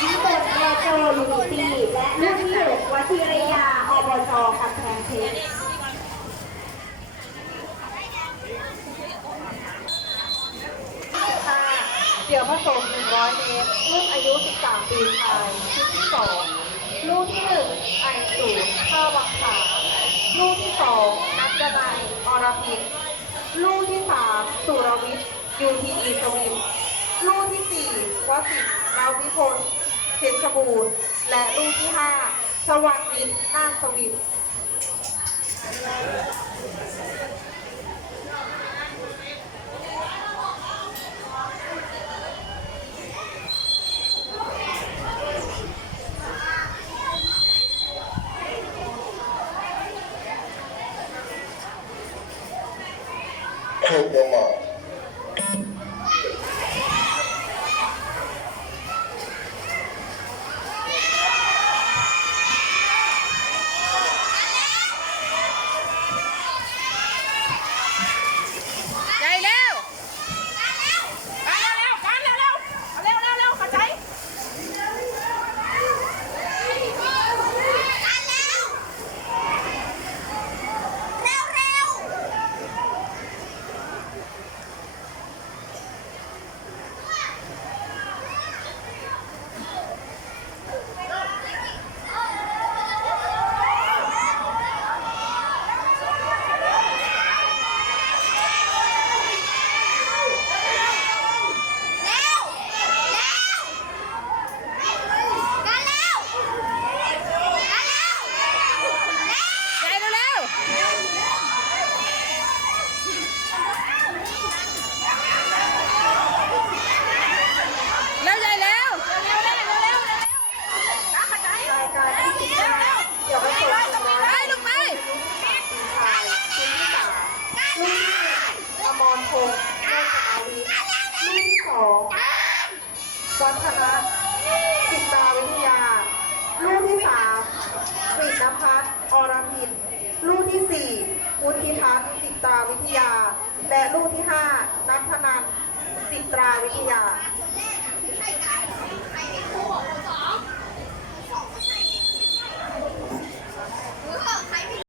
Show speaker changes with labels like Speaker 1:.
Speaker 1: ที่เปิดแอร์โจลูตีและลูกที่หกวชิรยาอบจกำแพงเพชร
Speaker 2: ค่ะเดี่ยวผสม100 เมตรรุ่นอายุ 13 ปีชายชุดที่2ลูกที่1ไอสูนข้าวังขาลูกที่2นักดนัยอรพินลูกที่3สุรวิทย์ยูทีอีสวินลูกที่4วสิทธิ์ นาวิพลเพชรบูรณ์และลูกที่5ชวันวิทย์นาสวิน
Speaker 3: Quote your mom.
Speaker 4: ใจเร็วกันเร็วเร็วกันเร็วเร็วเอาเร็วเร็วเร็วเข้าใจ ใจเร็วเร็วเร็วใหญ่เร็วเร็วเร็วเร็วเร็วเร็วเข้าใจ
Speaker 2: รายการที่สิบห้าเดี่ยวผสม
Speaker 4: ไปลูกไป
Speaker 2: ปีชายชุดที่สามลูกที่หนึ่งอมรพงษ์เลิศนาวิทย์ลูกที่สองวัฒนะจิตาวิทยา ลูกที่สามกฤษณพัฒน์อรพินลูกที่สี่ วุฒิทัศน์จิตาวิทยา และลูกที่ห้านัทพนันจิตราวิทยา